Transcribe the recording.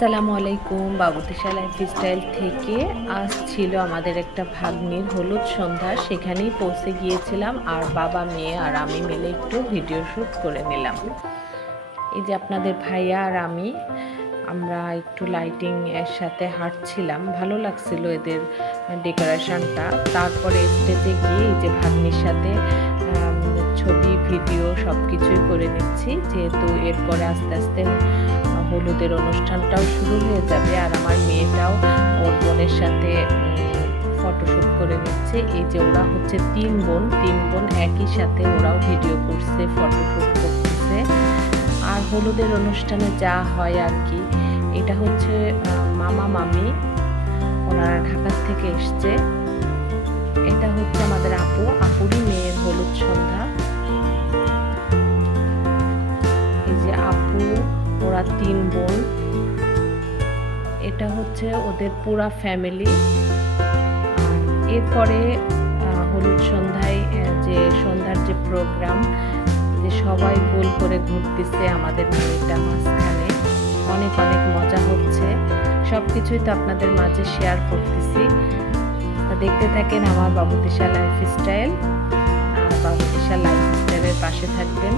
আসসালামু আলাইকুম। বাবুতিশা লাইফস্টাইল থেকে আজ ছিল আমাদের একটা ভাগ্নির হলুদ সন্ধ্যা, সেখানেই পৌঁছে গিয়েছিলাম আর বাবা মেয়ে আর আমি মিলে একটু ভিডিও শ্যুট করে নিলাম। এই যে আপনাদের ভাইয়া আর আমরা একটু লাইটিং এর সাথে হাঁটছিলাম, ভালো লাগছিল এদের ডেকোরেশনটা। তারপরে স্টেজে গিয়ে এই যে ভাগ্নির সাথে ছবি ভিডিও সব কিছুই করে নিচ্ছি, যেহেতু এরপরে আস্তে আস্তে হলুদের অনুষ্ঠানটাও শুরু হয়ে যাবে আর আমার মেয়েটাও ওর বোনের সাথে ফটোশ্যুট করে নিচ্ছে। এই যে ওরা হচ্ছে তিন বোন একই সাথে ওরাও ভিডিও করছে, ফটোশ্যুট করতেছে। আর হলুদের অনুষ্ঠানে যা হয় আর কি, এটা হচ্ছে মামা মামি, ওনারা ঢাকা থেকে এসছে। এটা হচ্ছে আমাদের আপুরই মেয়ের হলুদ সন্ধ্যা। এই যে আপু, ওরা তিন বোন, এটা হচ্ছে ওদের পুরা ফ্যামিলি। আর এরপরে হলুদ সন্ধ্যায় যে সন্ধ্যার যে প্রোগ্রাম, যে সবাই গোল করে ঘুরতেছে, আমাদের মেয়েটা মাঝখানে, অনেক অনেক মজা হচ্ছে। সব কিছুই তো আপনাদের মাঝে শেয়ার করতেছি, দেখতে থাকেন আমার বাবুতিশা লাইফস্টাইল। বাবুতিশা লাইফস্টাইলের পাশে থাকবেন।